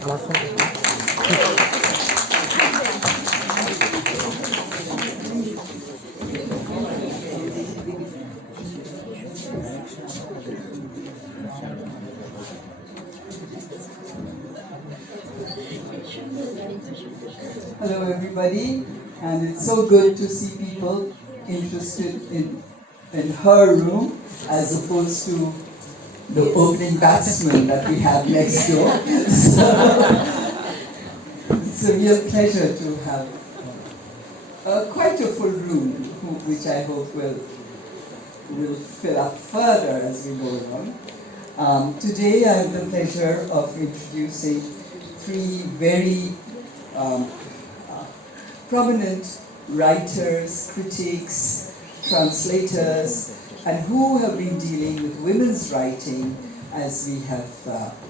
Hello everybody, and it's so good to see people interested in her room as opposed to the opening batsman that we have next door. So it's a real pleasure to have quite a full room, which I hope will fill up further as we go along. Today I have the pleasure of introducing three very prominent writers, critics, translators, and who have been dealing with women's writing, as we have,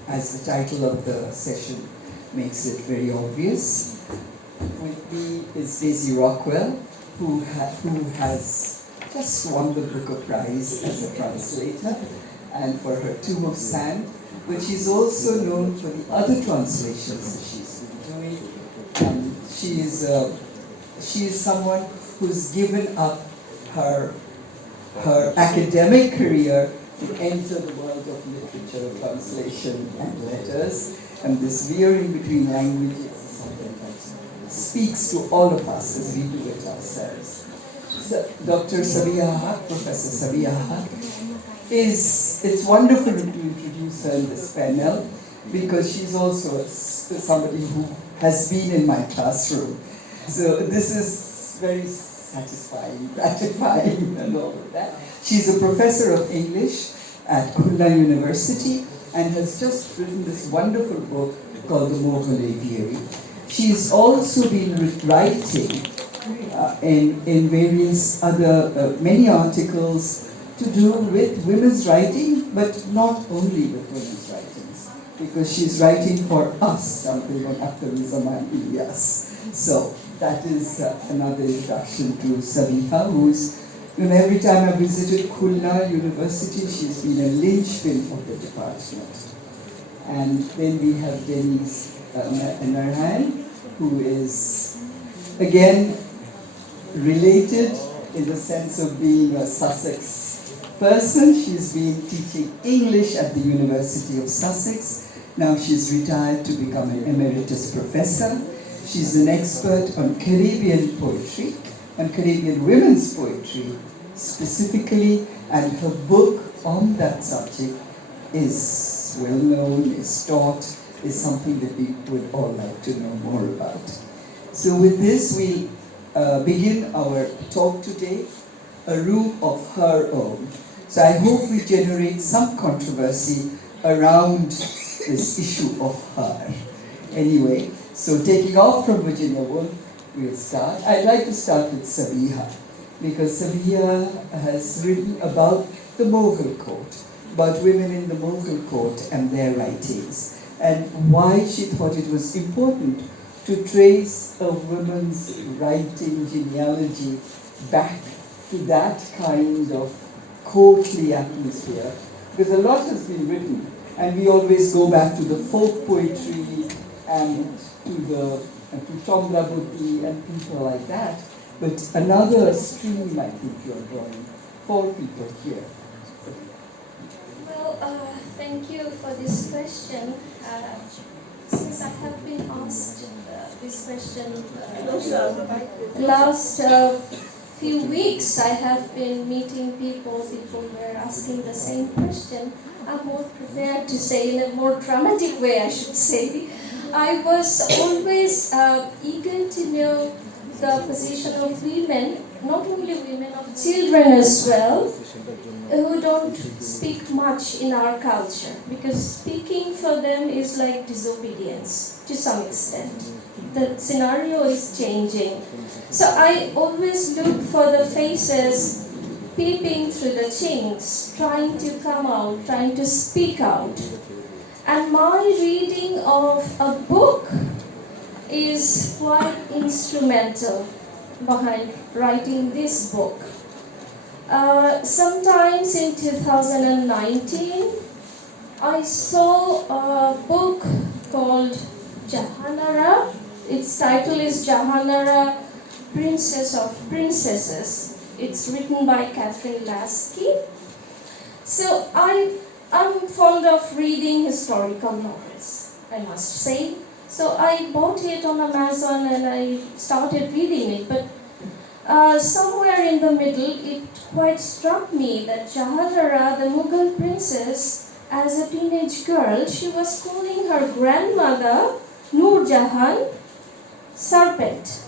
as the title of the session makes it very obvious. With me is Daisy Rockwell, who has just won the Booker Prize as a translator, and for her Tomb of Sand, but she's also known for the other translations that she's been doing. She is someone who's given up her academic career to enter the world of literature, translation, and letters. And this veering between languages is something that speaks to all of us as we do it ourselves. So, Dr. Sabiha Haq, Professor Sabiha Haq, it's wonderful to introduce her in this panel because she's also somebody who has been in my classroom. So this is very satisfying, gratifying, and all of that. She's a professor of English at Khulna University and has just written this wonderful book called the Mughal Aviary. She's also been writing in various other, many articles to do with women's writing, but not only with women's writings, because she's writing for us something on Akhtar Zaman Ilyas. So that is another introduction to Sabiha, who's, every time I visited Khulna University, she's been a linchpin of the department. And then we have Denise Narhan, who is, again, related in the sense of being a Sussex person. She's been teaching English at the University of Sussex. Now she's retired to become an emeritus professor. She's an expert on Caribbean poetry, on Caribbean women's poetry specifically, and her book on that subject is well known, is taught, is something that we would all like to know more about. So with this, we begin our talk today, A Room of Her Own. So I hope we generate some controversy around this issue of her. Anyway, so taking off from Virginia Woolf, we'll start. I'd like to start with Sabiha, because Sabiha has written about the Mughal court, about women in the Mughal court and their writings, and why she thought it was important to trace a woman's writing genealogy back to that kind of courtly atmosphere, because a lot has been written, and we always go back to the folk poetry and to Chandra Buddhi and people like that. But another stream, I think you're drawing for people here. Well, thank you for this question. Since I have been asked this question last few weeks, I have been meeting people were asking the same question. I'm more prepared to say in a more dramatic way, I should say. I was always eager to know the position of women, not only women, of children as well, who don't speak much in our culture, because speaking for them is like disobedience to some extent. The scenario is changing. So I always look for the faces peeping through the chinks, trying to come out, trying to speak out. And my reading of a book is quite instrumental behind writing this book. Sometimes in 2019, I saw a book called Jahanara. Its title is Jahanara, Princess of Princesses. It's written by Catherine Lasky. So I'm fond of reading historical novels, I must say. So I bought it on Amazon and I started reading it. But somewhere in the middle, it quite struck me that Jahanara, the Mughal princess, as a teenage girl, she was calling her grandmother, Noor Jahan, serpent.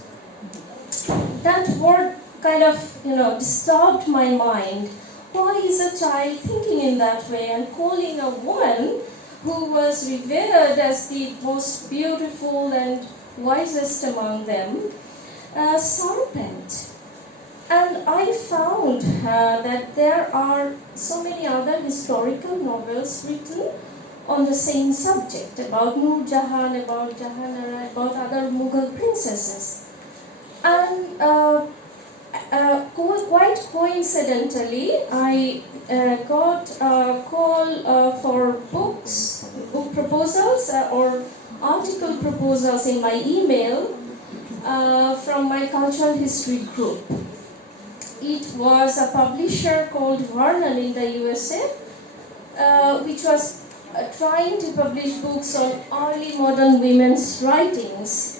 That word kind of, disturbed my mind. Why is a child thinking in that way and calling a woman who was revered as the most beautiful and wisest among them a serpent? And I found that there are so many other historical novels written on the same subject, about Noor Jahan, about Jahanara, about other Mughal princesses. And quite coincidentally, I got a call for book proposals or article proposals in my email from my cultural history group. It was a publisher called Vernon in the USA, which was trying to publish books on early modern women's writings.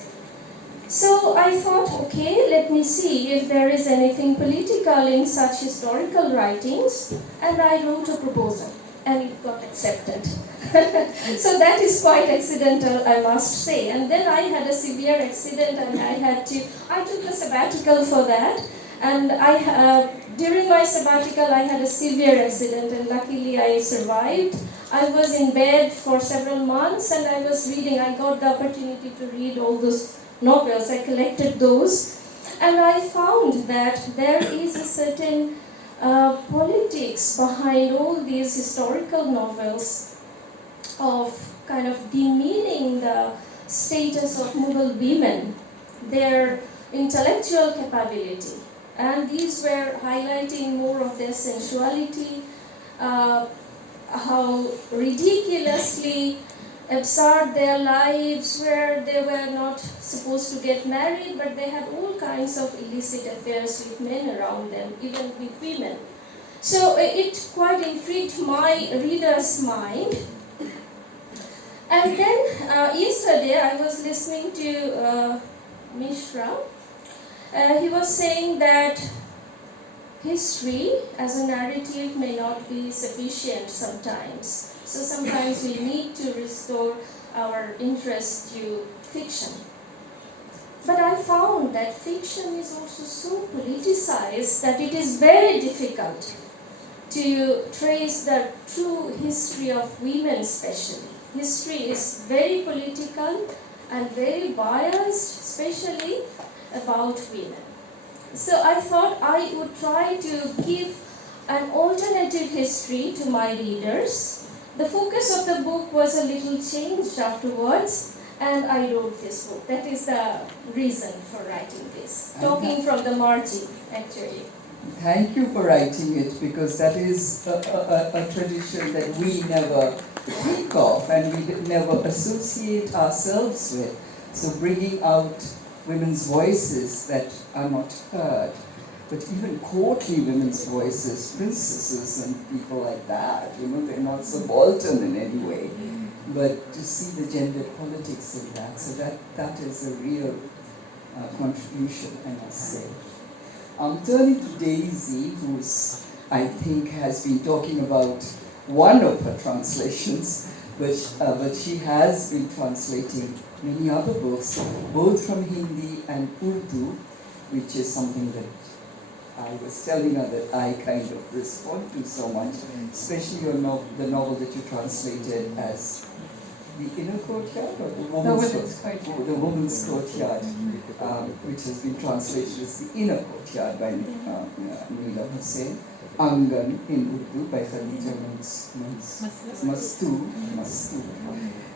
So I thought, okay, let me see if there is anything political in such historical writings, and I wrote a proposal, and it got accepted. So that is quite accidental, I must say. And then I had a severe accident, and I took a sabbatical for that, and during my sabbatical I had a severe accident, and luckily I survived. I was in bed for several months, and I was reading. I got the opportunity to read all those novels. I collected those, and I found that there is a certain politics behind all these historical novels of kind of demeaning the status of Mughal women, their intellectual capability, and these were highlighting more of their sensuality, how ridiculously absurd their lives, where they were not supposed to get married, but they had all kinds of illicit affairs with men around them, even with women. So it quite intrigued my reader's mind. And then yesterday I was listening to Mishra. He was saying that history as a narrative may not be sufficient sometimes. So sometimes we need to restore our interest to fiction. But I found that fiction is also so politicized that it is very difficult to trace the true history of women especially. History is very political and very biased, especially about women. So I thought I would try to give an alternative history to my readers. The focus of the book was a little changed afterwards, and I wrote this book. That is the reason for writing this. Talking from the margin, actually. Thank you for writing it, because that is a tradition that we never think of and we never associate ourselves with. So bringing out women's voices that are not heard, but even courtly women's voices, princesses and people like that, they're not subaltern in any way. But to see the gender politics in that, so that is a real contribution, I must say. I'm turning to Daisy, who's, I think, has been talking about one of her translations, but she has been translating many other books, both from Hindi and Urdu, which is something that I was telling her that I kind of respond to so much, especially the novel that you translated as The Inner Courtyard, or The Woman's Courtyard, which has been translated as The Inner Courtyard by Neela Hussain, Angan in Urdu by Khadija Mastu,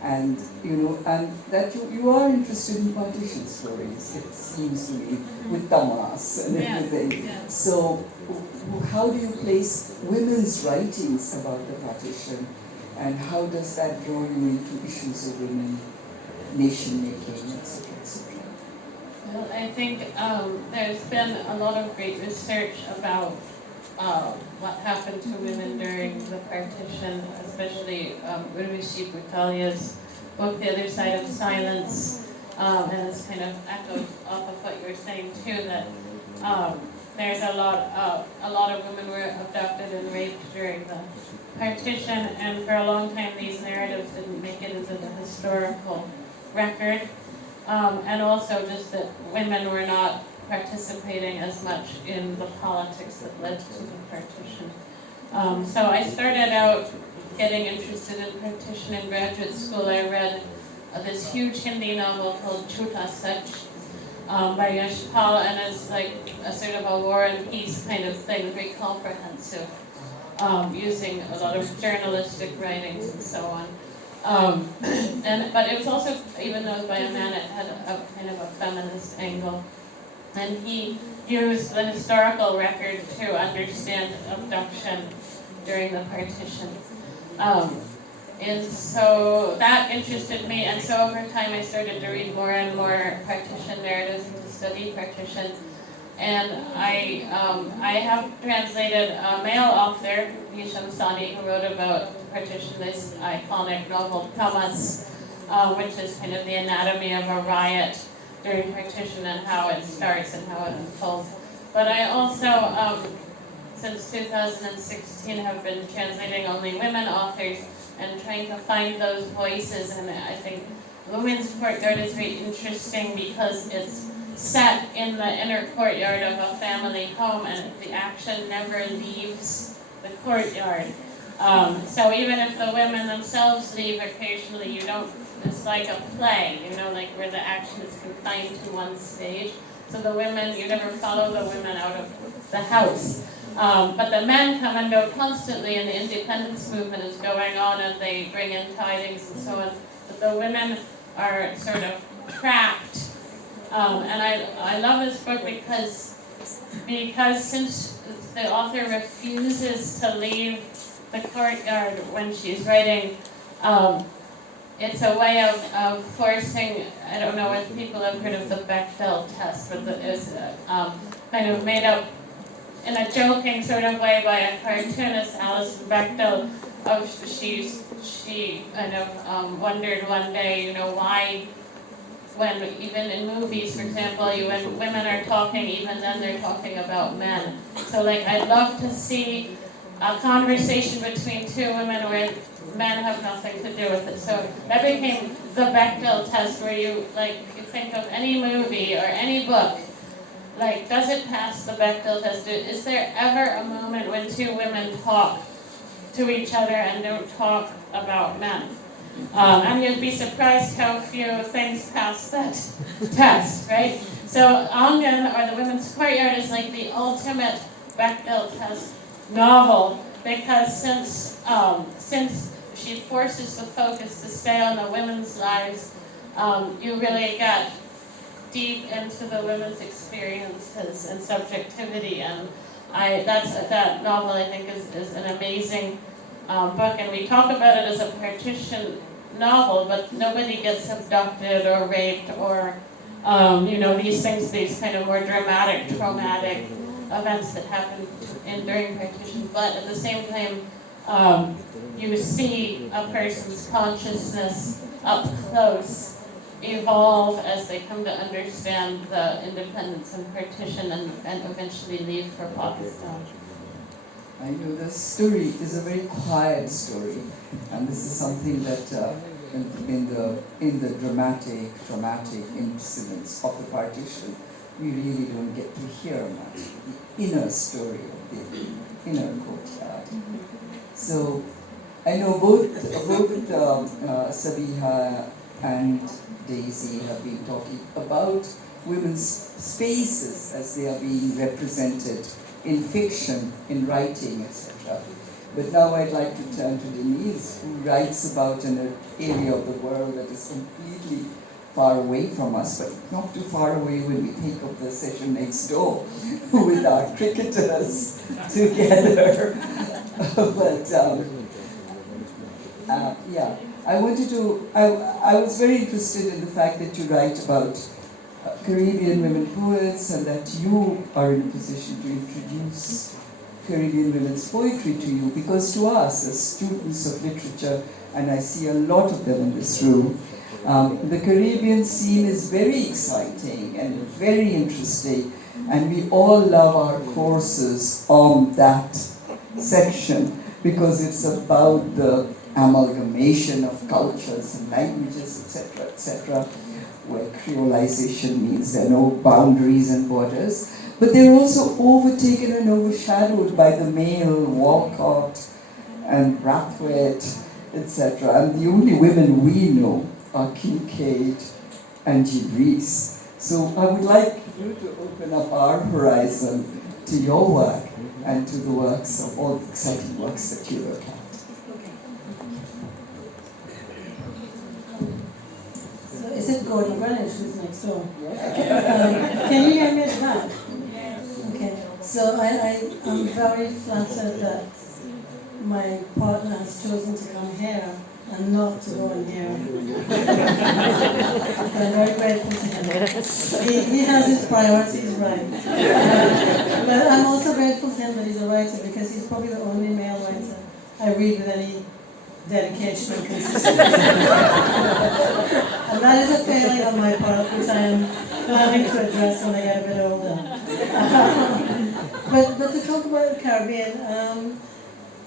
and and that you are interested in partition stories, it seems to me, with Tamas and everything. So how do you place women's writings about the partition, and how does that draw you into issues of women nation making, etc., etc.? Well, I think there's been a lot of great research about what happened to women during the partition, especially Urvashi book, The Other Side of Silence, and it's kind of echoed off of what you were saying too, that there's a lot of women were abducted and raped during the partition, and for a long time these narratives didn't make it into the historical record. And also just that women were not participating as much in the politics that led to the partition. So I started out getting interested in partition in graduate school. I read this huge Hindi novel called Chhota Sach by Yashpal, and it's like a sort of a war and peace kind of thing, very comprehensive, using a lot of journalistic writings and so on. But it was also, even though it was by a man, it had a kind of a feminist angle. And he used the historical record to understand abduction during the partition. And so that interested me, and so over time I started to read more and more partition narratives and to study partition. And I have translated a male author, Hisham Sadi, who wrote about partition, this iconic novel, Tamas, which is kind of the anatomy of a riot during partition and how it starts and how it unfolds. But I also, since 2016, have been translating only women authors and trying to find those voices. And I think Women's Courtyard is very interesting because it's set in the inner courtyard of a family home, and the action never leaves the courtyard. So even if the women themselves leave occasionally, you don't, it's like a play, you know, like where the action is confined to one stage. So the women, you never follow the women out of the house. But the men come and go constantly, and the independence movement is going on, and they bring in tidings and so on. But the women are sort of trapped. And I love this book because since the author refuses to leave the courtyard when she's writing, it's a way of forcing, I don't know if people have heard of the Bechdel test, but it's kind of made up in a joking sort of way by a cartoonist, Alison Bechdel. She kind of wondered one day, you know, why, when even in movies, for example, when women are talking, even then they're talking about men. So like, I'd love to see a conversation between two women where men have nothing to do with it. So that became the Bechdel test, where you think of any movie or any book, like, does it pass the Bechdel test? Is there ever a moment when two women talk to each other and don't talk about men? And you'd be surprised how few things pass that test, right? So Angan, or the Women's Courtyard, is like the ultimate Bechdel test novel, because since she forces the focus to stay on the women's lives, you really get deep into the women's experiences and subjectivity, and that novel, I think, is an amazing book, and we talk about it as a partition novel, but nobody gets abducted or raped or these things, these kind of more dramatic, traumatic events that happen during partition. But at the same time, you see a person's consciousness up close evolve as they come to understand the independence and partition and eventually leave for Pakistan. I know the story is a very quiet story, and this is something that in the dramatic, traumatic incidents of the partition, we really don't get to hear much. The inner story of the inner courtyard. So I know both Sabiha and Daisy have been talking about women's spaces as they are being represented in fiction, in writing, etc. But now I'd like to turn to Denise, who writes about an area of the world that is completely far away from us, but not too far away when we think of the session next door with our cricketers together. But I wanted to, I was very interested in the fact that you write about Caribbean women poets and that you are in a position to introduce Caribbean women's poetry to you, because to us as students of literature, and I see a lot of them in this room, the Caribbean scene is very exciting and very interesting, and we all love our courses on that section because it's about the amalgamation of cultures and languages, etc., where creolization means there are no boundaries and borders. But they're also overtaken and overshadowed by the male Walcott and Brathwaite, etc. And the only women we know are Kincaid and Jean Rees. So I would like you to open up our horizon to your work and to the works of all the exciting works that you look at. So is it Gordon Greenwich who's next door? Can you hear me at the back? Okay. So I am very flattered that my partner has chosen to come here and not to go in here. I'm very grateful to him. He has his priorities right. But I'm also grateful to him that he's a writer, because he's probably the only male writer I read with any dedication and consistency. And that is a failing on my part, which I am planning to address when I get a bit older. But to talk about the Caribbean,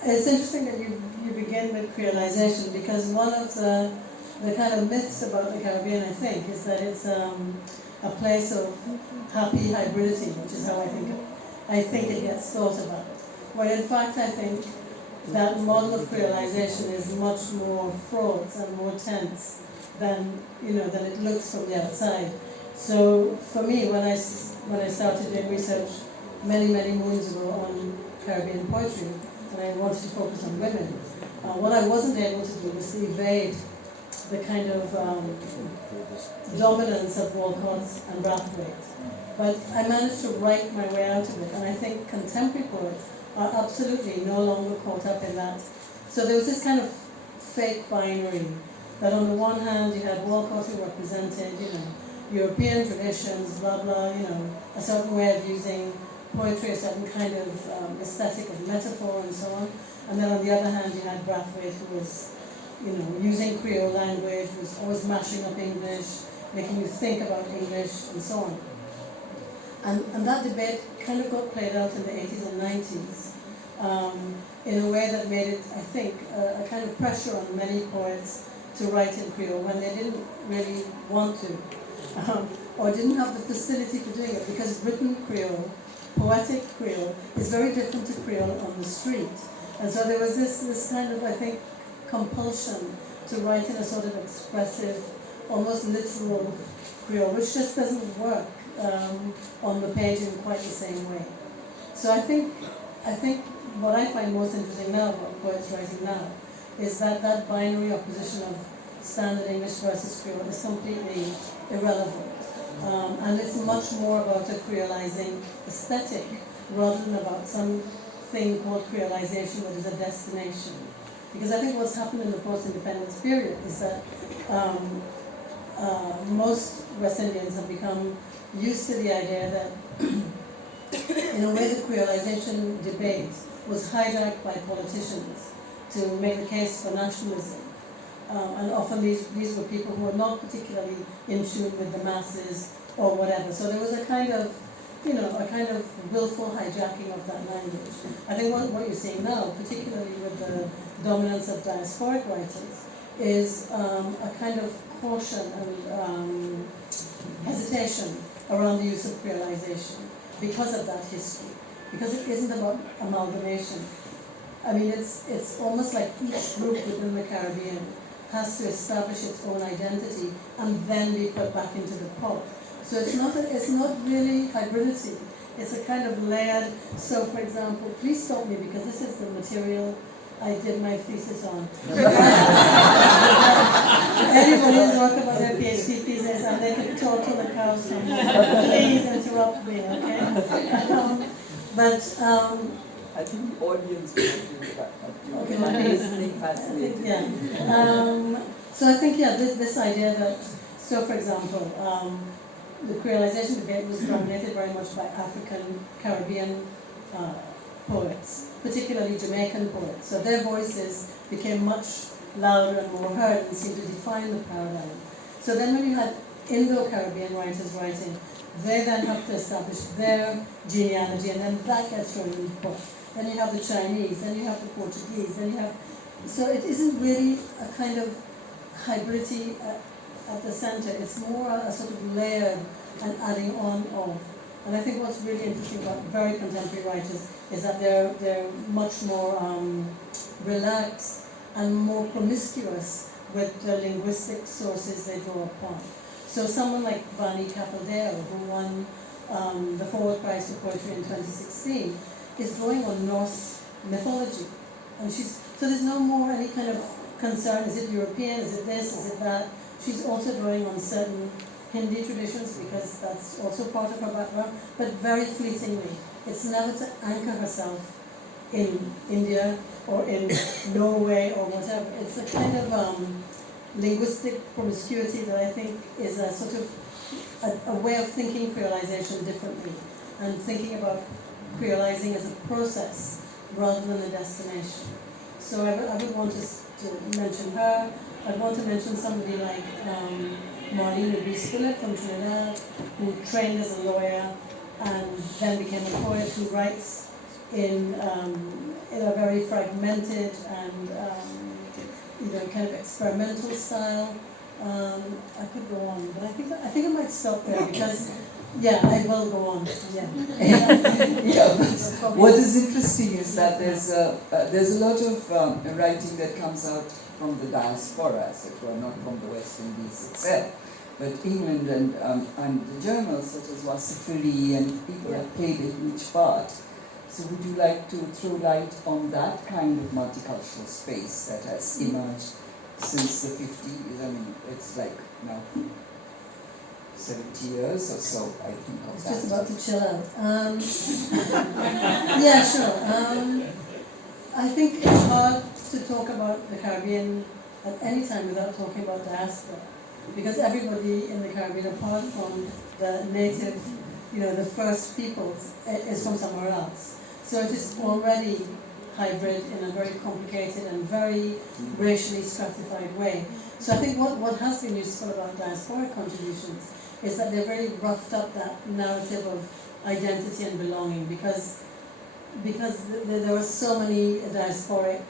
it's interesting that you begin with creolization, because one of the kind of myths about the Caribbean, I think, is that it's a place of happy hybridity, which is how I think it gets thought about. When in fact I think that model of creolization is much more fraught and more tense than it looks from the outside. So for me, when I started doing research many moons ago on Caribbean poetry, and I wanted to focus on women, what I wasn't able to do was to evade the kind of dominance of Walcott and Brathwaite. But I managed to write my way out of it, and I think contemporary poets are absolutely no longer caught up in that. So there was this kind of fake binary, that on the one hand you had Walcott who represented, European traditions, blah blah, a certain way of using poetry, a certain kind of aesthetic of metaphor and so on. And then on the other hand you had Brathwaite, who was, using Creole language, was always mashing up English, making you think about English and so on. And that debate kind of got played out in the 80s and 90s in a way that made it, I think, a kind of pressure on many poets to write in Creole when they didn't really want to, or didn't have the facility for doing it, because written Creole, poetic Creole, is very different to Creole on the street. And so there was this kind of, I think, compulsion to write in a sort of expressive, almost literal Creole, which just doesn't work on the page in quite the same way. So I think what I find most interesting now about poets writing now is that binary opposition of standard English versus Creole is completely irrelevant. And it's much more about a creolizing aesthetic rather than about something called creolization that is a destination. Because I think what's happened in the post-independence period is that most West Indians have become used to the idea that in a way the creolization debate was hijacked by politicians to make the case for nationalism. And often these were people who were not particularly in tune with the masses or whatever. So there was a kind of willful hijacking of that language. I think what you're seeing now, particularly with the dominance of diasporic writers, is a kind of caution and hesitation around the use of creolization because of that history. Because it isn't about amalgamation. I mean, it's almost like each group within the Caribbean has to establish its own identity and then be put back into the pot. So it's not really hybridity. It's a kind of layered. So, for example, please stop me because this is the material I did my thesis on. Anybody who's talking about their PhD thesis and they can talk till the cows come home. Please interrupt me, okay? I think the audience will agree with that. Okay. I'm listening fascinated. Yeah. So I think, this idea that, so for example, the creolization debate was dominated very much by African, Caribbean poets, particularly Jamaican poets. So their voices became much louder and more heard and seemed to define the paradigm. So then when you had Indo-Caribbean writers writing, they then have to establish their genealogy, and then that gets thrown in the book. Then you have the Chinese, then you have the Portuguese, then you have... So it isn't really a kind of hybridity at the center. It's more a sort of layered and adding on of. And I think what's really interesting about very contemporary writers is that they're much more relaxed and more promiscuous with the linguistic sources they draw upon. So someone like Vani Capildeo, who won the Forward Prize for Poetry in 2016, is drawing on Norse mythology. And so there's no more any kind of concern, is it European, is it this, is it that? She's also drawing on certain Hindi traditions because that's also part of her background, but very fleetingly. It's never to anchor herself in India or in Norway or whatever. It's a kind of linguistic promiscuity that I think is a sort of a way of thinking creolization differently and thinking about creolizing as a process rather than a destination. So I would want to mention her. I'd want to mention somebody like Marlene Louise Phillip from Trinidad, who trained as a lawyer and then became a poet who writes in a very fragmented and kind of experimental style. I could go on, but I think I might stop there because I will go on. But what is interesting is that there's a lot of writing that comes out from the diaspora, as it were, not from the West Indies itself. But England and the journals such as Wasifiri and people have played a huge part. So would you like to throw light on that kind of multicultural space that has emerged since the 50s? I mean, it's like now 70 years or so, I think, of that. Just about to chill out. Sure. I think it's hard to talk about the Caribbean at any time without talking about diaspora, because everybody in the Caribbean, apart from the native, the first peoples, is from somewhere else. So it is already hybrid in a very complicated and very racially stratified way. So I think what has been useful about diasporic contributions is that they've really roughed up that narrative of identity and belonging, because there are so many diasporic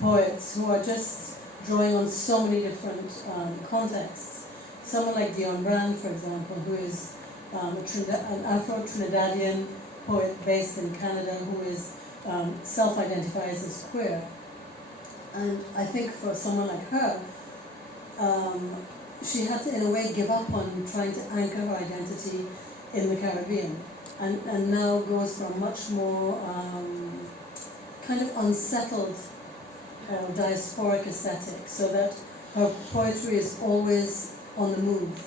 poets who are just drawing on so many different contexts. Someone like Dion Brand, for example, who is an Afro-Trinidadian poet based in Canada who is self-identifies as queer. And I think for someone like her, she had to, in a way, give up on trying to anchor her identity in the Caribbean, and now goes for a much more kind of unsettled diasporic aesthetic, so that her poetry is always on the move.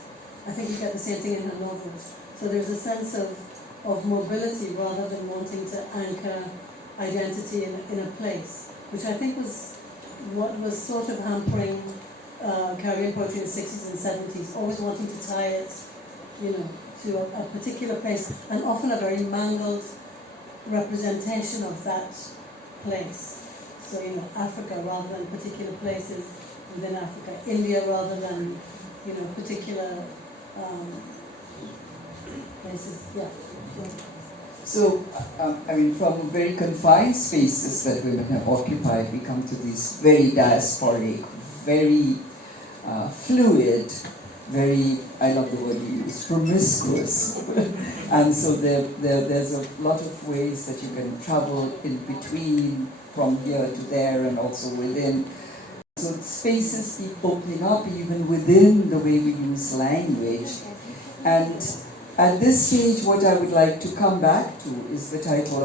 I think you get the same thing in her novels. So there's a sense of mobility rather than wanting to anchor identity in a place, which I think was what was sort of hampering Caribbean poetry in the 60s and 70s, always wanting to tie it, to a particular place, and often a very mangled representation of that place. So, Africa rather than particular places within Africa, India rather than, particular places. Yeah. So, from very confined spaces that women have occupied, we come to these very diasporic, very fluid, very, I love the word you use, promiscuous. And so there's a lot of ways that you can travel in between, from here to there, and also within. So spaces keep opening up even within the way we use language. And at this stage, what I would like to come back to is the title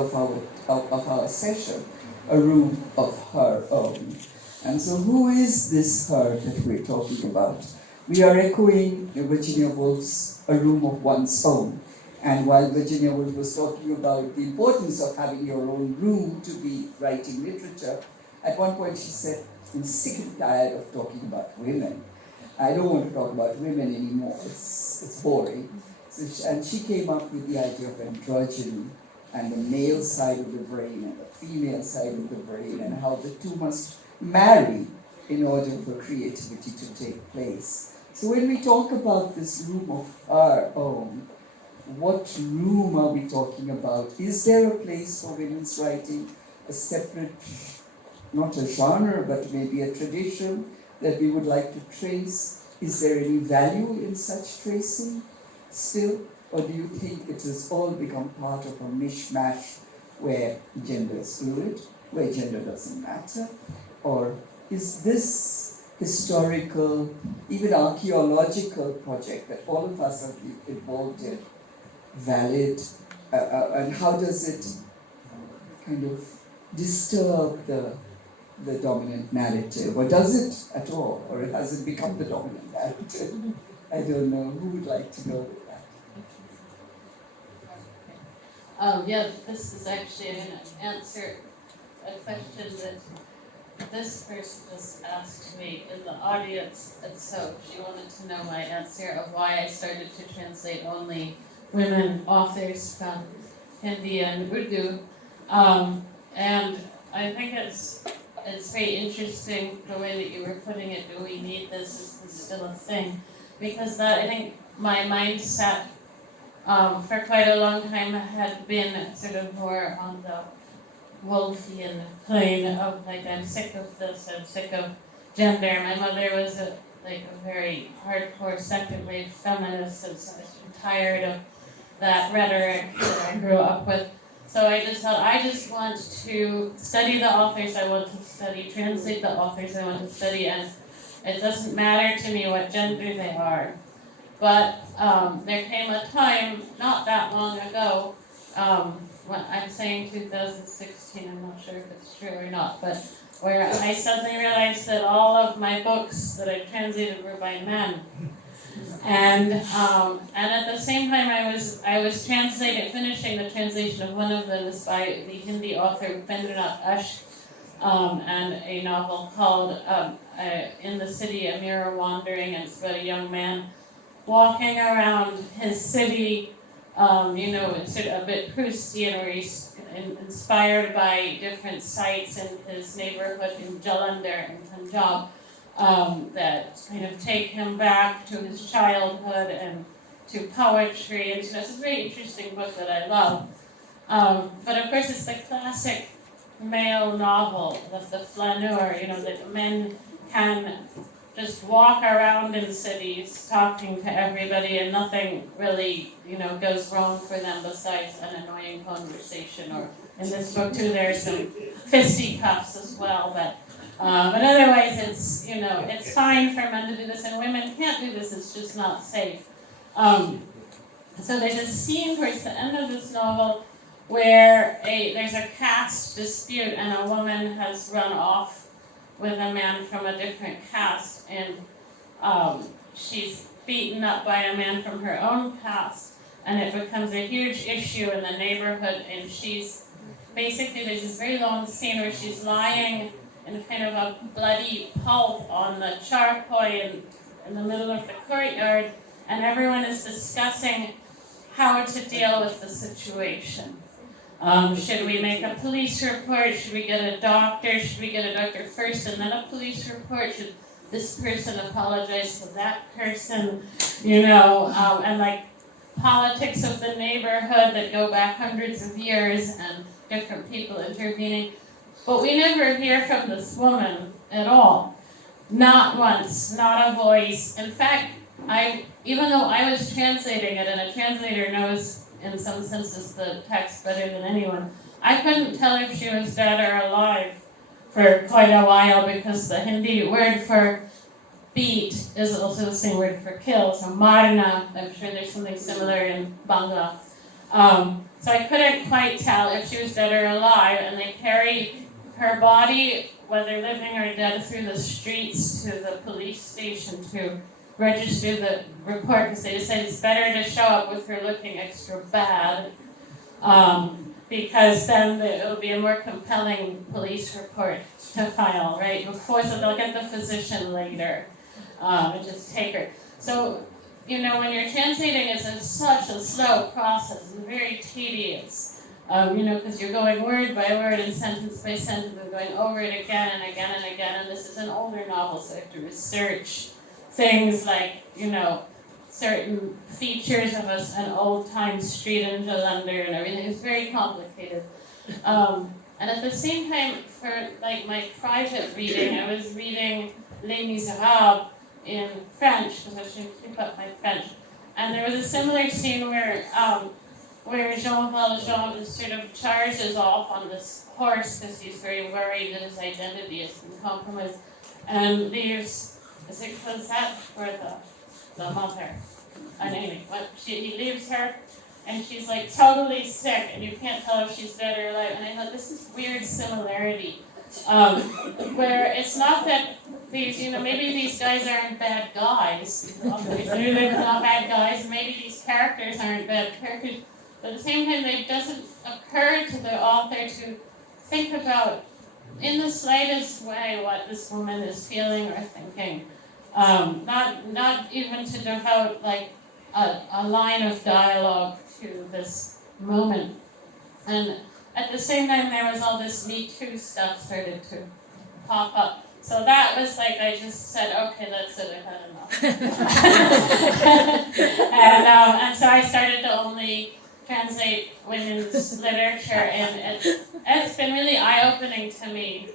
of our session, A Room of Her Own. And so who is this her that we're talking about? We are echoing Virginia Woolf's A Room of One's Own. And while Virginia Woolf was talking about the importance of having your own room to be writing literature, at one point she said, I'm sick and tired of talking about women. I don't want to talk about women anymore. It's boring. And she came up with the idea of androgyny and the male side of the brain and the female side of the brain and how the two must marry in order for creativity to take place. So when we talk about this room of our own, what room are we talking about? Is there a place for women's writing, a separate, not a genre, but maybe a tradition that we would like to trace? Is there any value in such tracing still? Or do you think it has all become part of a mishmash where gender is fluid, where gender doesn't matter? Or is this historical, even archaeological project that all of us have been involved in valid? And how does it kind of disturb the dominant narrative? Or does it at all? Or has it become the dominant narrative? I don't know. Who would like to go with that? Yeah, this is actually going to answer a question that this person just asked me in the audience, and so she wanted to know my answer of why I started to translate only women authors from Hindi and Urdu. And I think it's very interesting the way that you were putting it. Do we need this? Is this still a thing? Because that, I think my mindset for quite a long time had been sort of more on the Woolfian plane of like, I'm sick of this, I'm sick of gender. My mother was a very hardcore second wave feminist, and so I was tired of that rhetoric that I grew up with. So I just thought, I just want to study the authors I want to study, translate the authors I want to study, and it doesn't matter to me what gender they are. But there came a time, not that long ago, when I'm saying 2016, I'm not sure if it's true or not, but where I suddenly realized that all of my books that I translated were by men. And at the same time I was finishing the translation of one of them is by the Hindi author Upendranath Ashk, and a novel called In the City, A Mirror Wandering, and it's about a young man walking around his city, it's sort of a bit Proustian, where he's inspired by different sites in his neighborhood in Jalandhar in Punjab that kind of take him back to his childhood and to poetry. And so it's a very interesting book that I love. But of course, it's the classic male novel, the flaneur, that men can just walk around in cities talking to everybody and nothing really, goes wrong for them besides an annoying conversation. Or in this book too, there's some fisticuffs as well, but otherwise it's fine for men to do this and women can't do this, it's just not safe. So there's a scene towards the end of this novel where there's a caste dispute and a woman has run off with a man from a different caste, and she's beaten up by a man from her own caste, and it becomes a huge issue in the neighborhood, and there's this very long scene where she's lying in kind of a bloody pulp on the charpoy in the middle of the courtyard, and everyone is discussing how to deal with the situation. Should we make a police report? Should we get a doctor? Should we get a doctor first and then a police report? Should this person apologize to that person? And like politics of the neighborhood that go back hundreds of years and different people intervening. But we never hear from this woman at all. Not once, not a voice. In fact, even though I was translating it, and a translator knows in some senses the text better than anyone, I couldn't tell if she was dead or alive for quite a while, because the Hindi word for beat is also the same word for kill, so marna. I'm sure there's something similar in Bangla. So I couldn't quite tell if she was dead or alive, and they carried her body, whether living or dead, through the streets to the police station to register the report because they decided it's better to show up with her looking extra bad, because then it'll be a more compelling police report to file, right? Before, so they'll get the physician later, and just take her. So, you know, when you're translating, it's such a slow process, and very tedious. You know, because you're going word by word and sentence by sentence and going over it again and again and again. And this is an older novel, so I have to research things like, you know, certain features of an old-time street in Jalander and everything. It's very complicated. And at the same time, for like my private reading, I was reading Les Miserables in French, because I should keep up my French. And there was a similar scene where Jean Valjean just sort of charges off on this horse because he's very worried that his identity has been compromised, and leaves, is it Cosette or the mother? And anyway, he leaves her, and she's like totally sick, and you can't tell if she's dead or alive. And I thought, this is weird similarity, where it's not that these, you know, maybe these guys aren't bad guys, they're not bad guys, maybe these characters aren't bad characters. But at the same time, it doesn't occur to the author to think about, in the slightest way, what this woman is feeling or thinking. Not even to devote like a line of dialogue to this moment. And at the same time, there was all this Me Too stuff started to pop up. So that was like, I just said, okay, that's it, I've had enough. And so I started to only translate women's literature, and it's been really eye-opening to me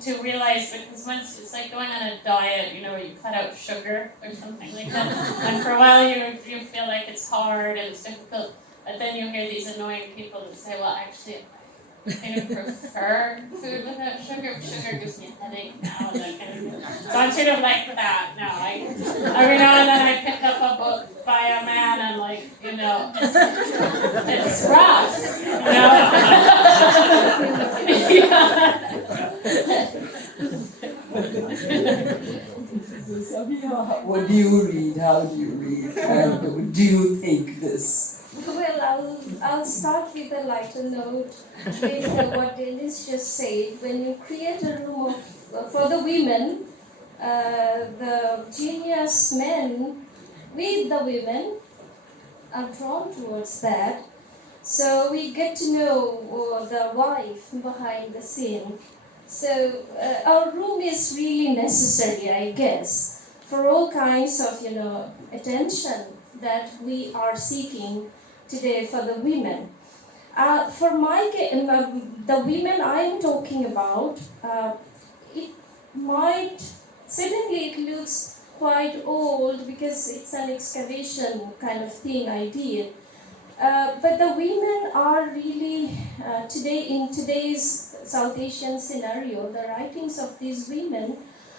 to realize, because once it's like going on a diet, you know, where you cut out sugar or something like that, and for a while you feel like it's hard and it's difficult, but then you hear these annoying people that say, well, actually, I kind of prefer food without sugar. Sugar gives me a headache now, and that kind of thing. So I'm sort of like that now. Every now and then I pick up a book by a man, and like, you know, it's rough, So, Samia, what do you read? How do you read? And do you think this? Well, I'll start with a lighter note with what Dennis just said. When you create a room for the women, the genius men with the women are drawn towards that. So we get to know the wife behind the scene. So our room is really necessary, I guess, for all kinds of, you know, attention that we are seeking today for the women. For my the women I'm talking about, it might, certainly it looks quite old because it's an excavation kind of thing I did. But the women are really, today, in today's South Asian scenario, the writings of these women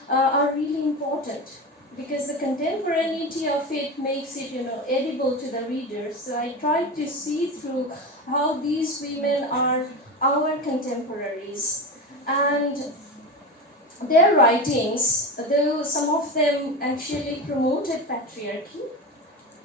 are really important, because the contemporaneity of it makes it, you know, edible to the readers. So I tried to see through how these women are our contemporaries. And their writings, though some of them actually promoted patriarchy,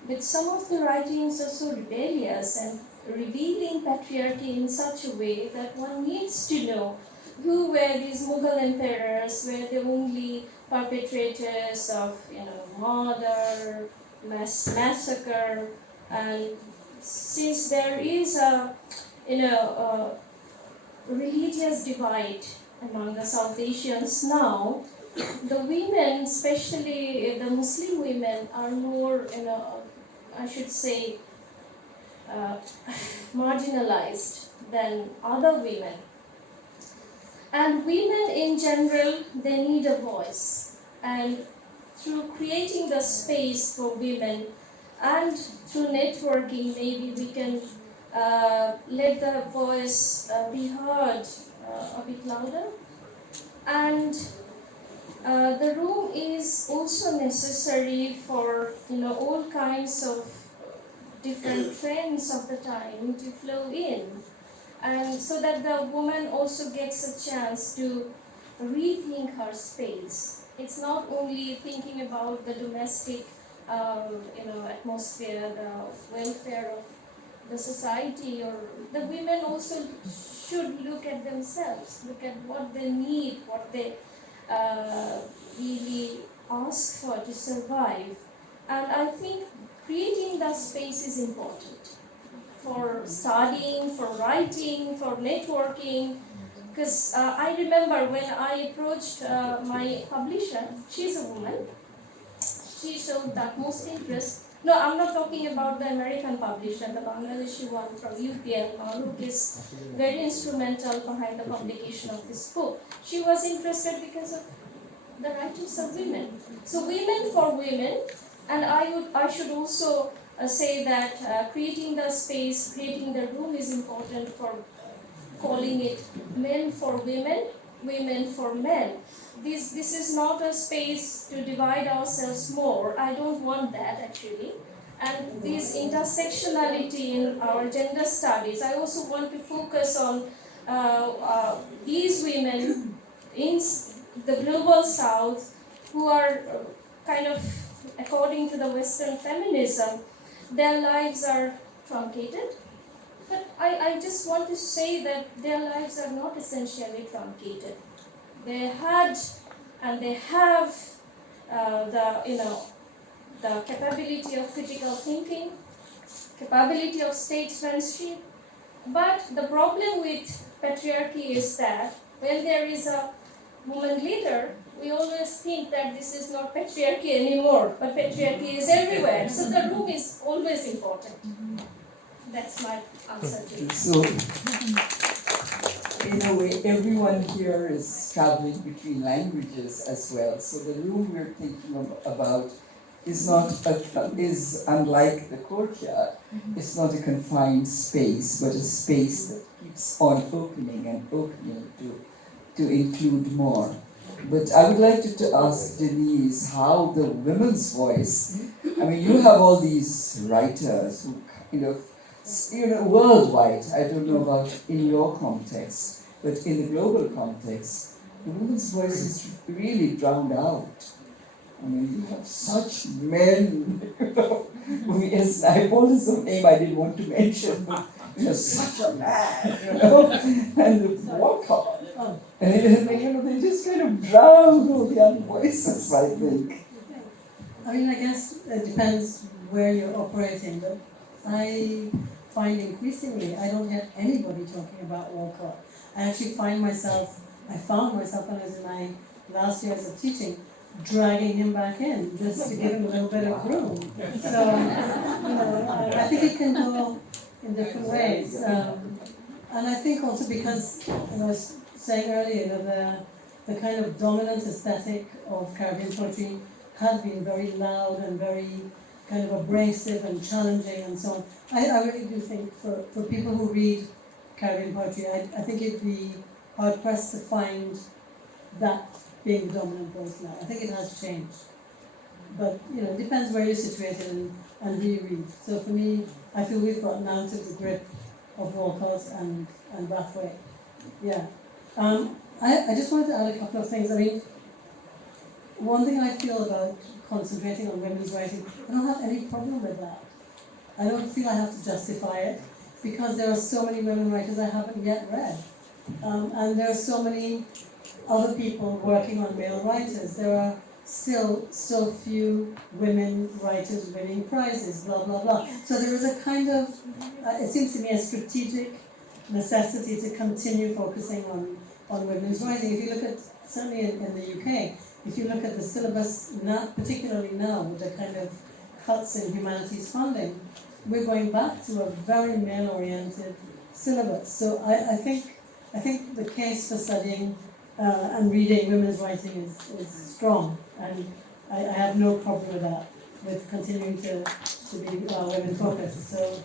but some of the writings are so rebellious and revealing patriarchy in such a way that one needs to know who were these Mughal emperors, were the only perpetrators of, you know, murder, massacre, and since there is a, you know, a religious divide among the South Asians now, the women, especially the Muslim women, are more, you know, I should say, marginalized than other women. And women in general, they need a voice. And through creating the space for women and through networking, maybe we can let the voice be heard a bit louder. And the room is also necessary for, you know, all kinds of different trends of the time to flow in, and so that the woman also gets a chance to rethink her space. It's not only thinking about the domestic atmosphere, the welfare of the society, or the women also should look at themselves, look at what they need, what they really ask for to survive. And I think creating that space is important for studying, for writing, for networking. Because I remember when I approached my publisher, she's a woman, she showed the utmost interest. No, I'm not talking about the American publisher, the Bangladeshi one from UPL, who is very instrumental behind the publication of this book. She was interested because of the writings of women. So women for women, and I should also say that creating the space, creating the room is important for calling it men for women, women for men. This is not a space to divide ourselves more. I don't want that actually. And this intersectionality in our gender studies, I also want to focus on these women in the global south who are kind of, according to the Western feminism, their lives are truncated. But I just want to say that their lives are not essentially truncated. They had and they have the capability of critical thinking, capability of statesmanship. But the problem with patriarchy is that when there is a woman leader, we always think that this is not patriarchy anymore, but patriarchy is everywhere. So the room is always important. That's my answer to you. So, in a way, everyone here is traveling between languages as well. So the room we're thinking about is is unlike the courtyard. It's not a confined space, but a space that keeps on opening and opening to include more. But I would like to ask Denise how the women's voice. I mean, you have all these writers who worldwide, I don't know about in your context, but in the global context, the women's voice is really drowned out. I mean, you have such men, yes, I apologize for a name I didn't want to mention, but such a man, and Walcott. And they just kind of drown all the other voices, I think. I mean, I guess it depends where you're operating, but I find increasingly I don't get anybody talking about Walcott. I actually found myself when I was in my last years of teaching, dragging him back in just to give him a little bit of room. So, I think it can go in different ways. And I think also because, I was saying earlier, the kind of dominant aesthetic of Caribbean poetry had been very loud and very kind of abrasive and challenging and so on. I really do think for people who read Caribbean poetry, I think it'd be hard pressed to find that being the dominant voice now. I think it has changed. But it depends where you're situated and who you read. So for me, I feel we've gotten out of the grip of Walcott and Brathwaite. Yeah. I just wanted to add a couple of things. I mean, one thing I feel about concentrating on women's writing, I don't have any problem with that. I don't feel I have to justify it because there are so many women writers I haven't yet read. And there are so many other people working on male writers. There are still so few women writers winning prizes, blah, blah, blah. So there is a kind of, it seems to me, a strategic necessity to continue focusing on women's writing. If you look at, certainly in the UK, if you look at the syllabus, particularly now with the kind of cuts in humanities funding, we're going back to a very male-oriented syllabus. So I think the case for studying and reading women's writing is strong, and I have no problem with that, with continuing to be women focused. So,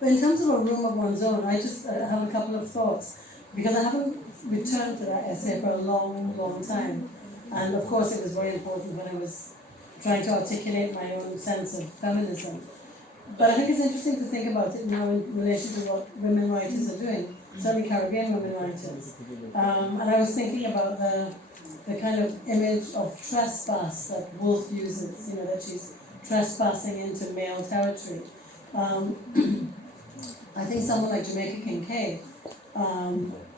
but in terms of a room of one's own, I just have a couple of thoughts, because I haven't returned to that essay for a long, long time. And of course it was very important when I was trying to articulate my own sense of feminism. But I think it's interesting to think about it now in relation to what women writers are doing. certainly Caribbean women writers. And I was thinking about the kind of image of trespass that Woolf uses, that she's trespassing into male territory. I think someone like Jamaica Kincaid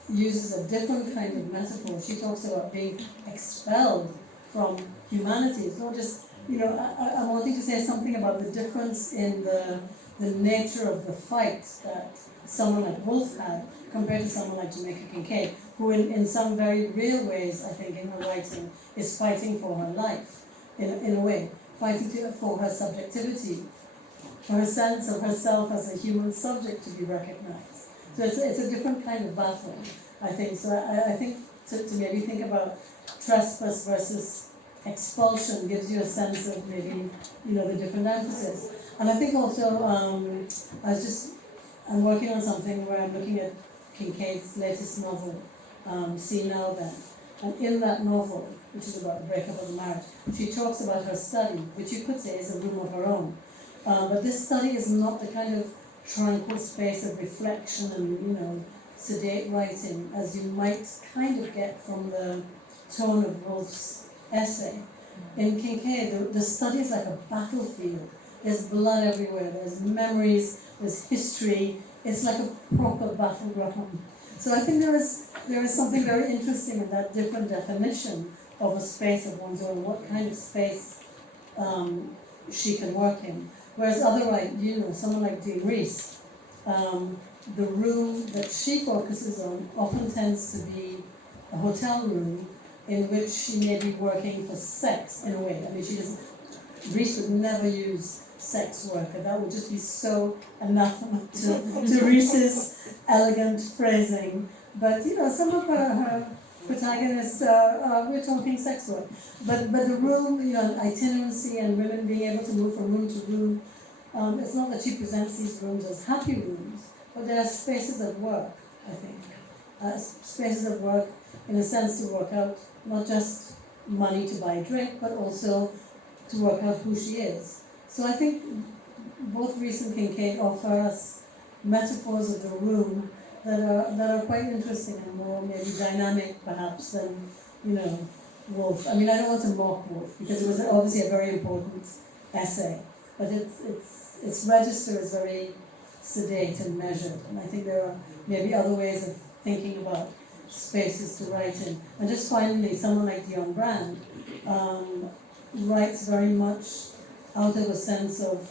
uses a different kind of metaphor. She talks about being expelled from humanity. It's not just, I'm wanting to say something about the difference in the nature of the fight that someone like Woolf had compared to someone like Jamaica Kincaid, who in some very real ways, I think, in her writing, is fighting for her life, in a way, fighting for her subjectivity, for her sense of herself as a human subject to be recognized. So it's a different kind of battle, I think. So I think to maybe think about trespass versus expulsion gives you a sense of maybe, the different emphasis. And I think also, I'm working on something where I'm looking at Kincaid's latest novel, See Now Then. And in that novel, which is about the breakup of the marriage, she talks about her study, which you could say is a room of her own. But this study is not the kind of tranquil space of reflection and, sedate writing, as you might kind of get from the tone of Woolf's essay. In Kincaid, the study is like a battlefield. There's blood everywhere, there's memories, there's history. It's like a proper battleground. So I think there is something very interesting in that different definition of a space of one's own, what kind of space she can work in. Whereas otherwise, someone like Dean Rees, the room that she focuses on often tends to be a hotel room in which she may be working for sex in a way. I mean, Rees would never use sex worker. That would just be so anathema to Rees's elegant phrasing. But some of her protagonists we're talking sex work. But the room, itinerancy and women being able to move from room to room. It's not that she presents these rooms as happy rooms, but they are spaces of work, I think. Spaces of work in a sense to work out not just money to buy a drink, but also to work out who she is. So I think both Rees and Kincaid offer us metaphors of the room that are quite interesting and more maybe dynamic perhaps than, Woolf. I mean, I don't want to mock Woolf because it was obviously a very important essay, but its register is very sedate and measured, and I think there are maybe other ways of thinking about spaces to write in. And just finally, someone like Dion Brand writes very much out of a sense of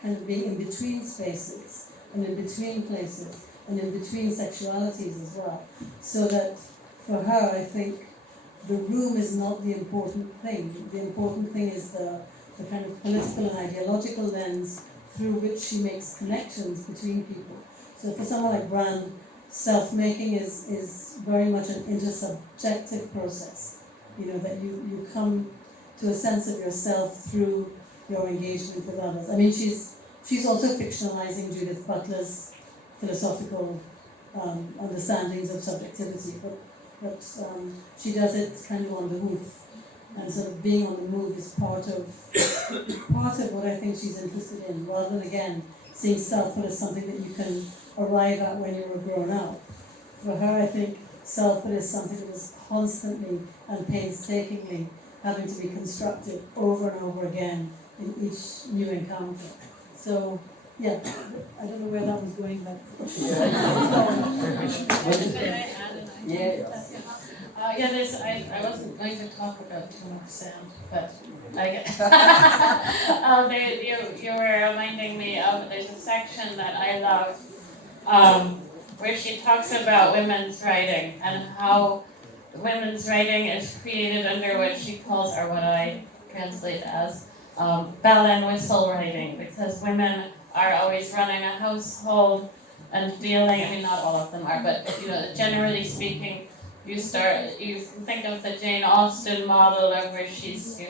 kind of being in between spaces and in between places and in between sexualities as well. So that for her, I think the room is not the important thing. The important thing is the kind of political and ideological lens through which she makes connections between people. So for someone like Brand, self-making is very much an intersubjective process. That you come to a sense of yourself through your engagement with others. I mean, she's also fictionalizing Judith Butler's philosophical understandings of subjectivity, but she does it kind of on the hoof, and sort of being on the move is part of what I think she's interested in, rather than again seeing selfhood as something that you can arrive at when you're grown up. For her, I think selfhood is something that is constantly and painstakingly having to be constructed over and over again in each new encounter. So, yeah, I don't know where that was going, but... I wasn't going to talk about too much sand, but I get... you were reminding me of, there's a section that I love, where she talks about women's writing and how women's writing is created under what she calls, or what I translate as, bell and whistle writing, because women are always running a household and dealing, I mean not all of them are, but generally speaking, you think of the Jane Austen model of where she's,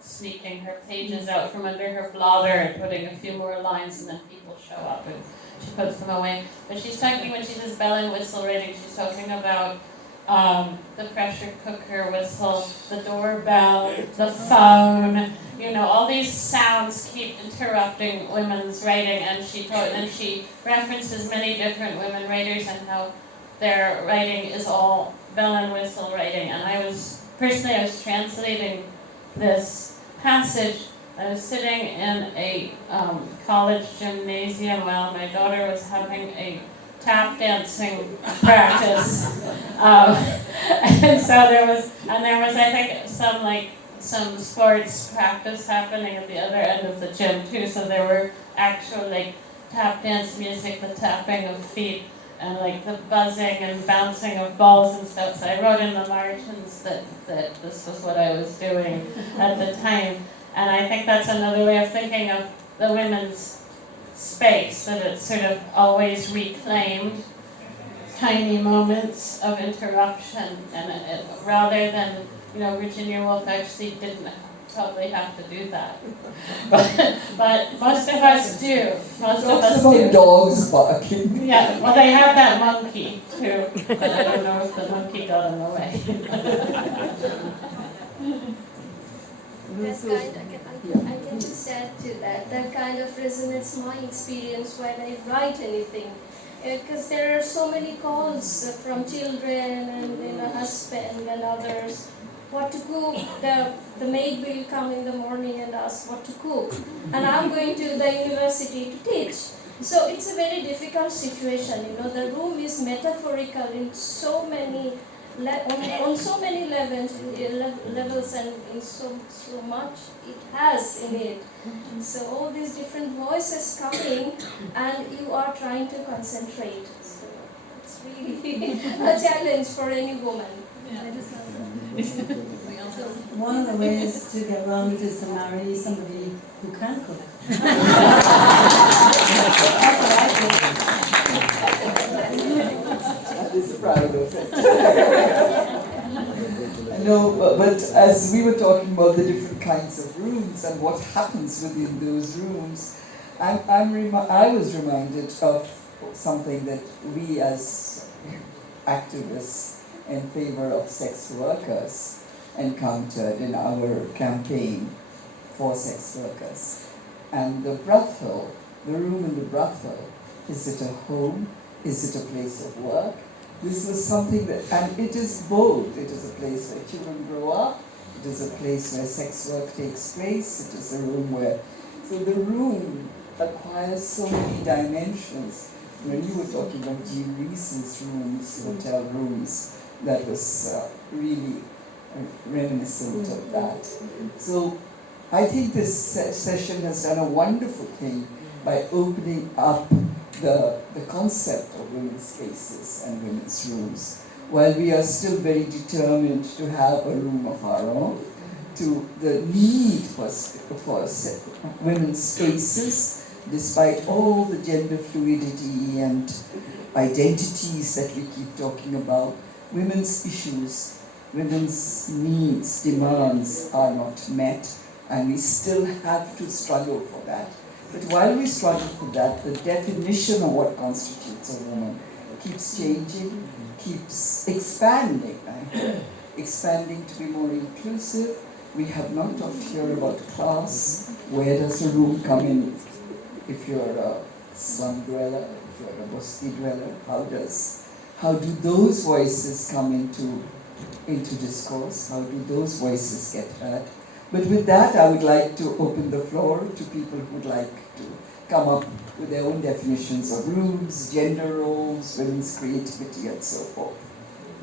sneaking her pages out from under her blotter and putting a few more lines, and then people show up and she puts them away. But she's talking, when she says bell and whistle writing, she's talking about the pressure cooker whistle, the doorbell, the phone, all these sounds keep interrupting women's writing, and she references many different women writers and how their writing is all bell and whistle writing. And I was translating this passage. I was sitting in a college gymnasium while my daughter was having a tap dancing practice, and so there was I think some sports practice happening at the other end of the gym too. So there were actual tap dance music, the tapping of feet, and the buzzing and bouncing of balls and stuff. So I wrote in the margins that this was what I was doing at the time, and I think that's another way of thinking of the women's space, that it's sort of always reclaimed tiny moments of interruption, and rather than, Virginia Woolf actually didn't probably have to do that, but most of us do. Most of us do. Dogs barking. Yeah, well, they had that monkey too, but I don't know if the monkey got in the way. I can just add to that kind of resonates my experience when I write anything. Because there are so many calls from children and husband and others, what to cook. The maid will come in the morning and ask what to cook. And I'm going to the university to teach. So it's a very difficult situation. The room is metaphorical in so many on so many levels and in so much it has in it. So all these different voices coming and you are trying to concentrate. So it's really a challenge for any woman. One of the ways to get around it is to marry somebody who can cook. That is proud of it. No, but as we were talking about the different kinds of rooms and what happens within those rooms, I was reminded of something that we as activists in favor of sex workers encountered in our campaign for sex workers. And the brothel, the room in the brothel, is it a home? Is it a place of work? This was something that, and it is both. It is a place where children grow up. It is a place where sex work takes place. It is a room where, so the room acquires so many dimensions. When you were talking about Jean Reese's rooms, hotel rooms, that was really reminiscent of that. So I think this session has done a wonderful thing by opening up the concept of women's spaces and women's rooms, while we are still very determined to have a room of our own, to the need for women's spaces, despite all the gender fluidity and identities that we keep talking about. Women's issues, women's needs, demands are not met, and we still have to struggle for that. But while we struggle for that, the definition of what constitutes a woman keeps changing, keeps expanding, right? Expanding to be more inclusive. We have not talked here about class. Where does a room come in? If you're a slum dweller, if you're a bosty dweller, how do those voices come into discourse? How do those voices get heard? But with that, I would like to open the floor to people who would like to come up with their own definitions of rooms, gender roles, women's creativity, and so forth.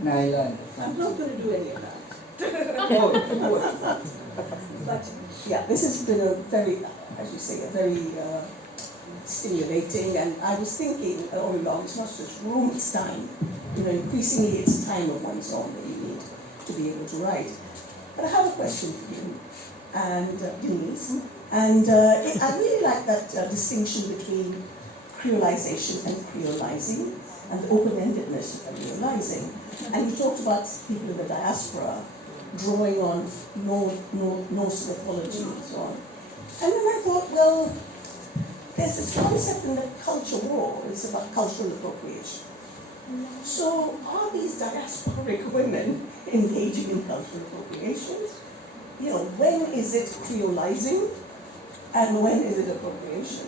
Naila and the I'm front. not going to do any of that. But yeah, this has been a very, as you say, a very stimulating, and I was thinking all along, it's not just room, it's time. Increasingly it's time of one's own that you need to be able to write. But I have a question for you, and Denise, and I really like that distinction between creolization and creolizing, and the open-endedness of creolizing. And you talked about people in the diaspora drawing on Norse mythology and so on. And then I thought, well, there's this concept in the culture war, it's about cultural appropriation. So are these diasporic women engaging in cultural appropriation? You know, when is it creolizing and when is it appropriation?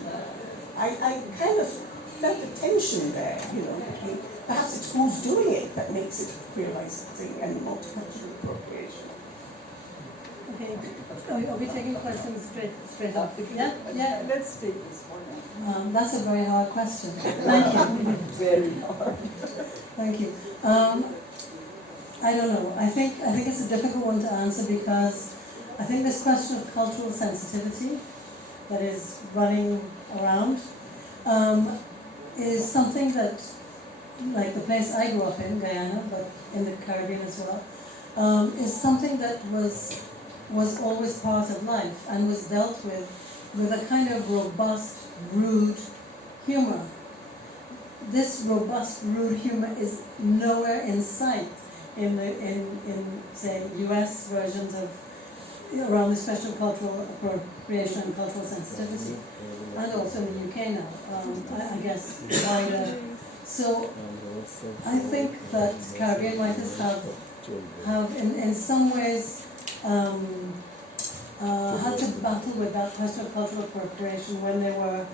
I kind of felt a tension there, you know, between perhaps it's who's doing it that makes it creolizing and multicultural appropriation. Okay, are we taking questions straight off? Yeah, yeah. Let's take this one. That's a very hard question. Thank you. Very hard. Thank you. I don't know. I think it's a difficult one to answer because I think this question of cultural sensitivity that is running around is something that, like the place I grew up in, Guyana, but in the Caribbean as well, is something that was always part of life and was dealt with a kind of robust, rude humor. This robust, rude humor is nowhere in sight in say US versions of around this question of cultural appropriation and cultural sensitivity, and also in the UK now, I guess wider. So I think that Caribbean writers have in some ways had to battle with that question of cultural appropriation when they were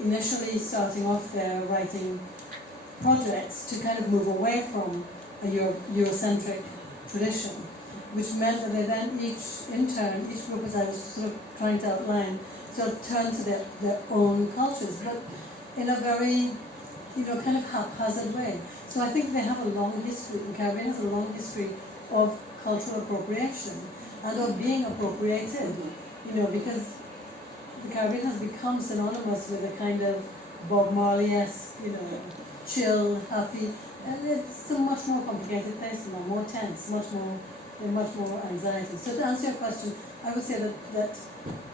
initially starting off their writing projects to kind of move away from a Eurocentric tradition, which meant that they then each group, as I was sort of trying to outline, sort of turned to their own cultures, but in a very, kind of haphazard way. So I think they have a long history, the Caribbean has a long history of cultural appropriation and of being appropriated, because the Caribbean has become synonymous with a kind of Bob Marley-esque, chill, happy, and it's a much more complicated place now, more tense, much more anxiety. So to answer your question, I would say that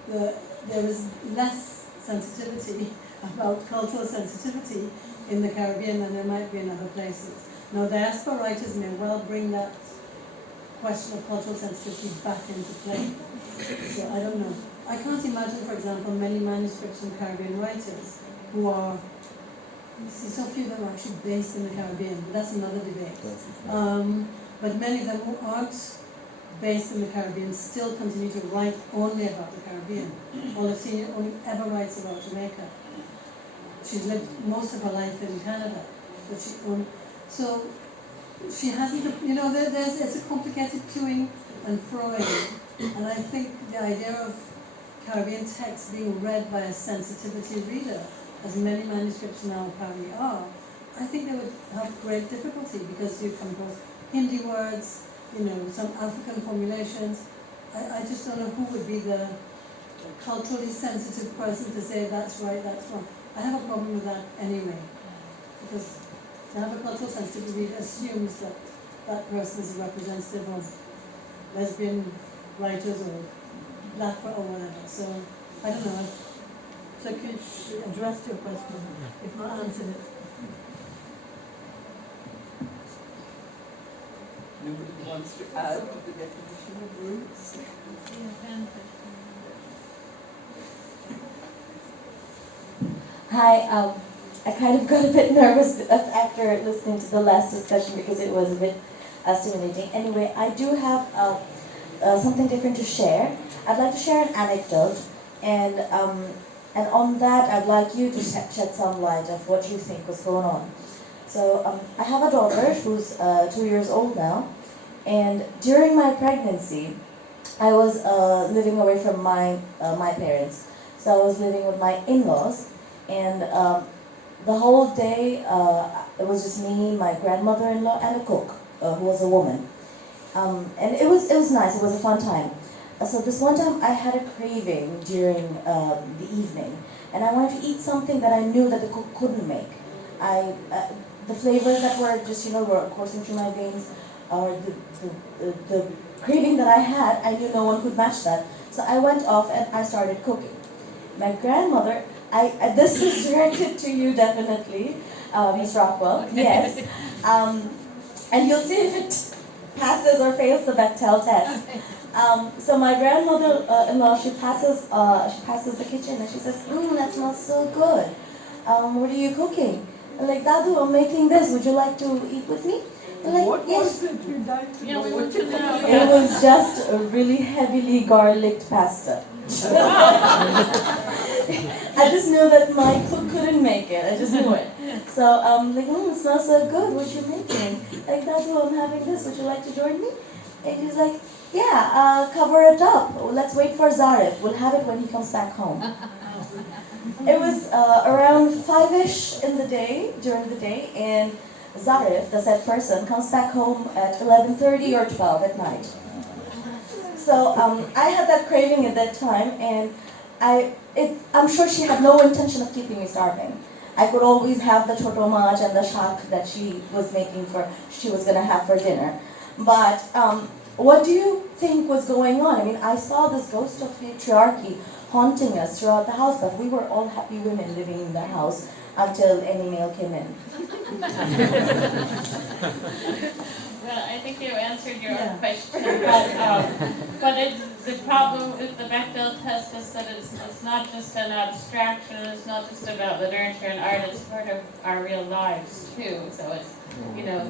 there is less sensitivity about cultural sensitivity in the Caribbean than there might be in other places. Now, diaspora writers may well bring that question of cultural sensitivity back into play. So I don't know. I can't imagine, for example, many manuscripts from Caribbean writers who are, so few of them are actually based in the Caribbean, but that's another debate. But many of them who aren't based in the Caribbean still continue to write only about the Caribbean. Olafina only ever writes about Jamaica. She's lived most of her life in Canada, but so she hasn't, it's a complicated toing and froing, and I think the idea of Caribbean text being read by a sensitivity reader, as many manuscripts now apparently are, I think they would have great difficulty because you come across Hindi words, some African formulations. I just don't know who would be the culturally sensitive person to say that's right, that's wrong. I have a problem with that anyway, because to have a cultural sensitivity reader assumes that that person is a representative of lesbian writers or black or whatever. So I don't know. So could you address your question, if not answered it? Nobody wants to add to the definition of roots? Hi, I kind of got a bit nervous after listening to the last discussion because it was a bit stimulating. Anyway, I do have something different to share. I'd like to share an anecdote, and on that I'd like you to shed some light of what you think was going on. So I have a daughter who's 2 years old now, and during my pregnancy, I was living away from my parents. So I was living with my in-laws, and the whole day it was just me, my grandmother-in-law, and a cook who was a woman. And it was nice. It was a fun time. So this one time I had a craving during the evening, and I wanted to eat something that I knew that the cook couldn't make. The flavors that were just were coursing through my veins, or the craving that I had, I knew no one could match that. So I went off and I started cooking. My grandmother, this is directed to you definitely, Ms. Rockwell. Yes, and you'll see if it passes or fails the Bechtel test. So my grandmother-in-law, she passes the kitchen and she says, "That smells so good. What are you cooking?" I'm like, Dadu, I'm making this. Would you like to eat with me? I'm like, What yes. was it? We'd like to Yeah, know we what want to know. It Yeah. was just a really heavily garlicked pasta. I just knew that my cook couldn't make it. I just knew it. So I'm like, it smells so good. What you making? Like, Dadu, I'm having this. Would you like to join me? And he's like, yeah, cover it up. Let's wait for Zarif. We'll have it when he comes back home. It was around 5-ish in the day, during the day, and Zarif, the said person, comes back home at 11:30 or 12 at night. So I had that craving at that time, and I'm sure she had no intention of keeping me starving. I could always have the choto maj and the shak that she was gonna have for dinner. But what do you think was going on? I mean, I saw this ghost of patriarchy haunting us throughout the house, but we were all happy women living in the house until any male came in. Well, I think you answered your Yeah. own question, but the problem with the Bechdel test is that it's not just an abstraction, it's not just about literature and art, it's part of our real lives too. So it's,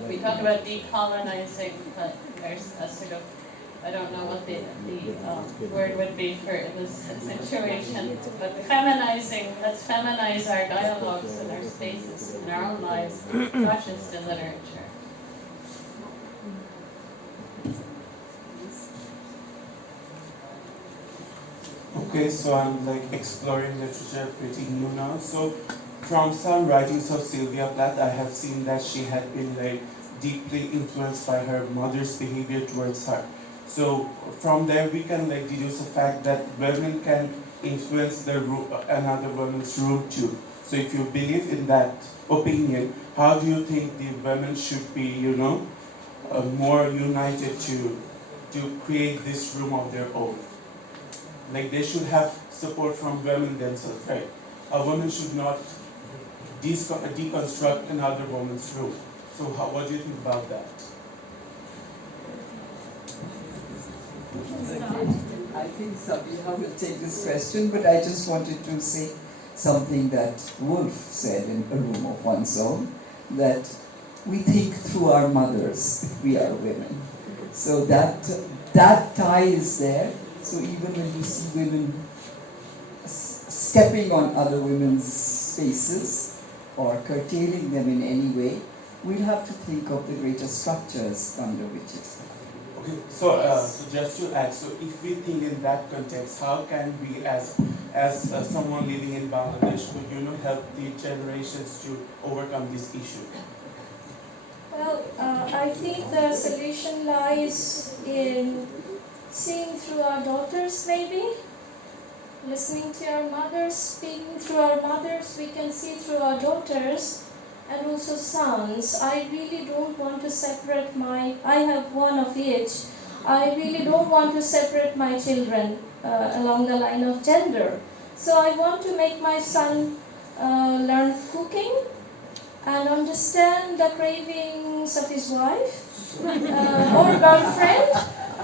we talk about decolonizing, but there's a sort of, I don't know what the word would be for this situation, but feminizing, let's feminize our dialogues and our spaces in our own lives, not just in literature. Okay, so I'm exploring literature pretty new now. So from some writings of Sylvia Plath, I have seen that she had been deeply influenced by her mother's behavior towards her. So from there we can deduce the fact that women can influence another woman's room too. So if you believe in that opinion, how do you think the women should be, more united to create this room of their own? They should have support from women themselves, right? A woman should not deconstruct another woman's room. So what do you think about that? I think Sabiha will take this question, but I just wanted to say something that Woolf said in A Room of One's Own, that we think through our mothers if we are women. So that tie is there. So even when you see women stepping on other women's spaces or curtailing them in any way, we'll have to think of the greater structures under which it's. Okay, so just to add, so if we think in that context, how can we, as someone living in Bangladesh, could help the generations to overcome this issue? Well, I think the solution lies in seeing through our daughters, maybe. Listening to our mothers, speaking through our mothers, we can see through our daughters and also sons. I really don't want to separate I have one of each. I really don't want to separate my children along the line of gender. So I want to make my son learn cooking and understand the cravings of his wife or girlfriend.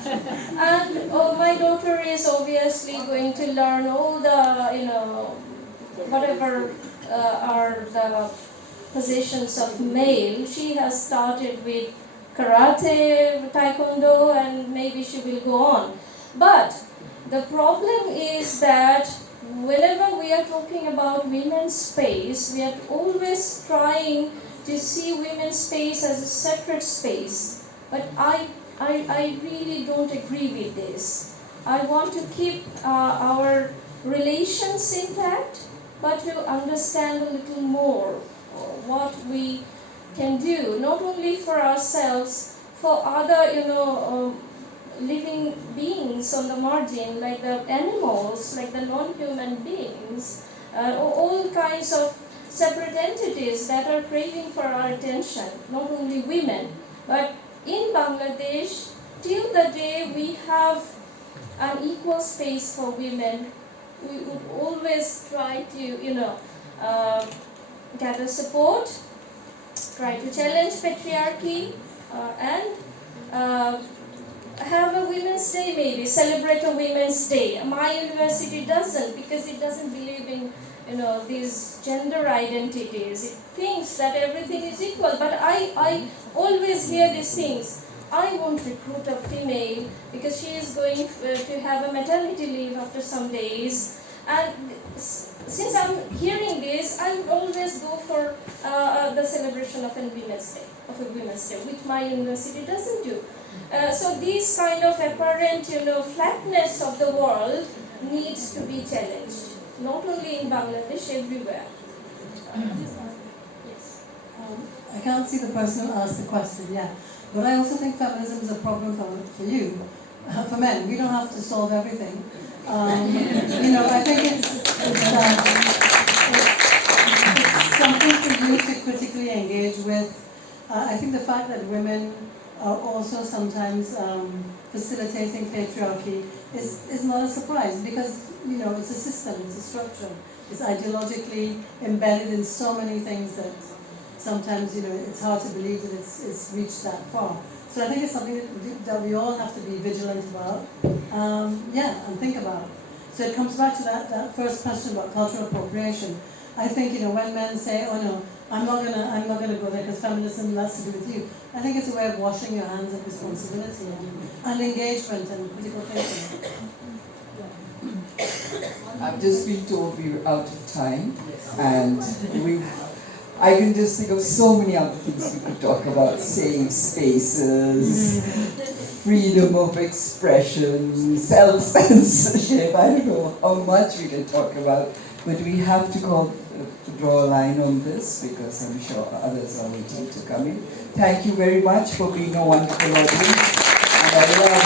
And my daughter is obviously going to learn all the, whatever are the positions of male. She has started with karate, taekwondo, and maybe she will go on. But the problem is that whenever we are talking about women's space, we are always trying to see women's space as a separate space. But I really don't agree with this. I want to keep our relations intact, but to understand a little more what we can do, not only for ourselves, for other, living beings on the margin, like the animals, like the non-human beings, all kinds of separate entities that are craving for our attention, not only women. But in Bangladesh, till the day we have an equal space for women, we would always try to, gather support, try to challenge patriarchy, and have a Women's Day maybe, celebrate a Women's Day. My university doesn't, because it doesn't believe in, these gender identities. It thinks that everything is equal, but I always hear these things. I won't recruit a female because she is going to have a maternity leave after some days. And since I'm hearing this, I would always go for the celebration of a Women's Day, which my university doesn't do. So this kind of apparent, flatness of the world needs to be challenged, not only in Bangladesh, everywhere. Yes. I can't see the person who asked the question, yeah. But I also think feminism is a problem for you, for men. We don't have to solve everything. I think it's something for you to critically engage with. I think the fact that women are also sometimes facilitating patriarchy is not a surprise, because it's a system, it's a structure, it's ideologically embedded in so many things that sometimes it's hard to believe that it's reached that far. So I think it's something that we all have to be vigilant about, and think about. So it comes back to that first question about cultural appropriation. I think when men say, "Oh no, I'm not gonna go there because feminism has to do with you," I think it's a way of washing your hands of responsibility and engagement and critical thinking. I've just been told we're out of time, and I can just think of so many other things we could talk about: safe spaces, freedom of expression, self-censorship. I don't know how much we can talk about, but we have to draw a line on this, because I'm sure others are waiting to come in. Thank you very much for being a wonderful audience, and I love